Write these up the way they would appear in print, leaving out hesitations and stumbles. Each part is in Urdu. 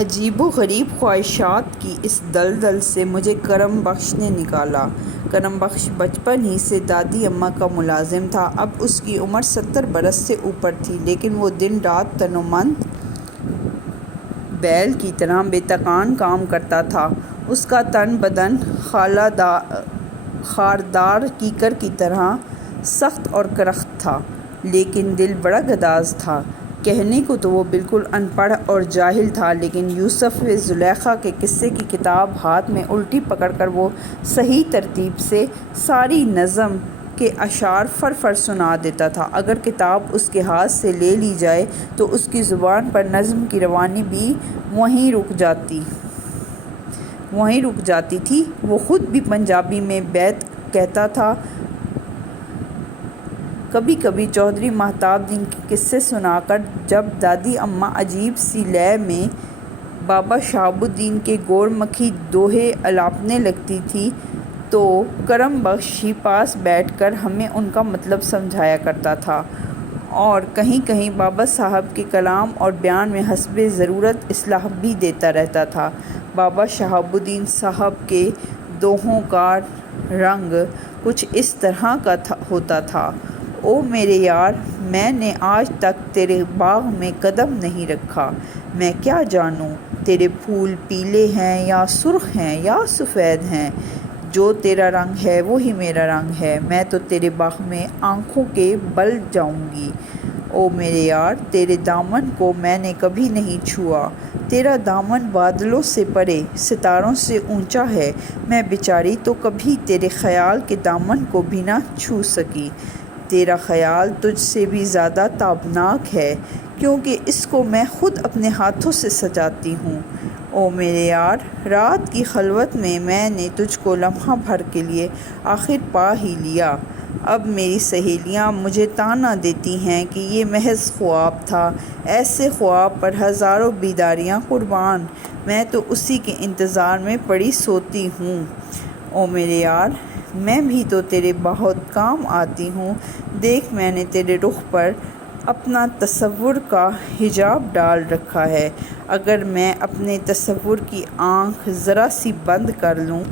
عجیب و غریب خواہشات کی اس دلدل سے مجھے کرم بخش نے نکالا۔ کرم بخش بچپن ہی سے دادی اماں کا ملازم تھا۔ اب اس کی عمر 70 برس سے اوپر تھی، لیکن وہ دن رات تن و من بیل کی طرح بے تکان کام کرتا تھا۔ اس کا تن بدن خاردار کیکر کی طرح سخت اور کرخت تھا، لیکن دل بڑا گداز تھا۔ کہنے کو تو وہ بالکل ان پڑھ اور جاہل تھا، لیکن یوسف و زلیخا کے قصے کی کتاب ہاتھ میں الٹی پکڑ کر وہ صحیح ترتیب سے ساری نظم کے اشعار فر سنا دیتا تھا۔ اگر کتاب اس کے ہاتھ سے لے لی جائے تو اس کی زبان پر نظم کی روانی بھی وہیں رک جاتی تھی۔ وہ خود بھی پنجابی میں بیت کہتا تھا۔ کبھی کبھی چودھری مہتاب دین کے قصے سنا کر جب دادی اماں عجیب سی لے میں بابا شہاب الدین کے گور مکھی دوہے الاپنے لگتی تھی تو کرم بخش ہی پاس بیٹھ کر ہمیں ان کا مطلب سمجھایا کرتا تھا، اور کہیں کہیں بابا صاحب کے کلام اور بیان میں حسب ضرورت اصلاح بھی دیتا رہتا تھا۔ بابا شہاب الدین صاحب کے دوہوں کا رنگ کچھ اس طرح کا ہوتا تھا: او میرے یار، میں نے آج تک تیرے باغ میں قدم نہیں رکھا، میں کیا جانوں تیرے پھول پیلے ہیں یا سرخ ہیں یا سفید ہیں، جو تیرا رنگ ہے وہی میرا رنگ ہے، میں تو تیرے باغ میں آنکھوں کے بل جاؤں گی۔ او میرے یار، تیرے دامن کو میں نے کبھی نہیں چھوا، تیرا دامن بادلوں سے پرے، ستاروں سے اونچا ہے، میں بیچاری تو کبھی تیرے خیال کے دامن کو بھی نہ چھو سکی۔ تیرا خیال تجھ سے بھی زیادہ تابناک ہے، کیونکہ اس کو میں خود اپنے ہاتھوں سے سجاتی ہوں۔ او میرے یار، رات کی خلوت میں نے تجھ کو لمحہ بھر کے لیے آخر پا ہی لیا۔ اب میری سہیلیاں مجھے طعنہ دیتی ہیں کہ یہ محض خواب تھا، ایسے خواب پر ہزاروں بیداریاں قربان، میں تو اسی کے انتظار میں پڑی سوتی ہوں۔ او میرے یار، میں بھی تو تیرے بہت کام آتی ہوں، دیکھ میں نے تیرے رخ پر اپنا تصور کا حجاب ڈال رکھا ہے، اگر میں اپنے تصور کی آنکھ ذرا سی بند کر لوں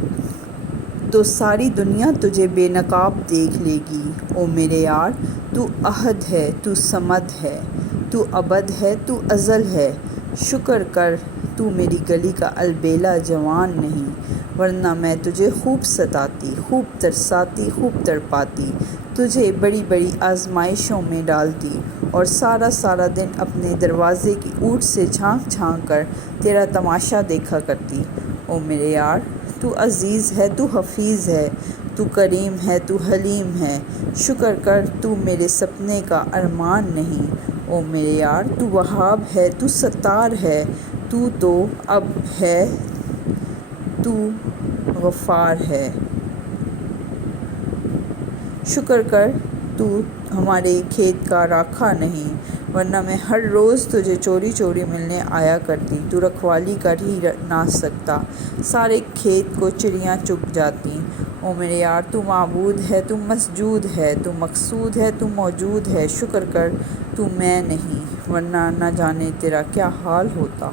تو ساری دنیا تجھے بے نقاب دیکھ لے گی۔ او میرے یار، تو احد ہے، تو صمد ہے، تو ابد ہے، تو ازل ہے، شکر کر تو میری گلی کا البیلا جوان نہیں، ورنہ میں تجھے خوب ستاتی، خوب ترساتی، خوب تڑپاتی، تجھے بڑی بڑی آزمائشوں میں ڈالتی اور سارا دن اپنے دروازے کی اوٹ سے جھانک کر تیرا تماشا دیکھا کرتی۔ او میرے یار، تو عزیز ہے، تو حفیظ ہے، تو کریم ہے، تو حلیم ہے، شکر کر تو میرے سپنے کا ارمان نہیں۔ او میرے یار، تو وہاب ہے، تو ستار ہے، تو اب ہے، تو غفار ہے، شکر کر تو ہمارے کھیت کا راکھا نہیں، ورنہ میں ہر روز تجھے چوری چوری ملنے آیا کرتی، تو رکھوالی کر ہی نہ سکتا، سارے کھیت کو چڑیاں چگ جاتی۔ او میرے یار، تو معبود ہے، تو مسجود ہے، تو مقصود ہے، تو موجود ہے، شکر کر تو میں نہیں، ورنہ نہ جانے تیرا کیا حال ہوتا۔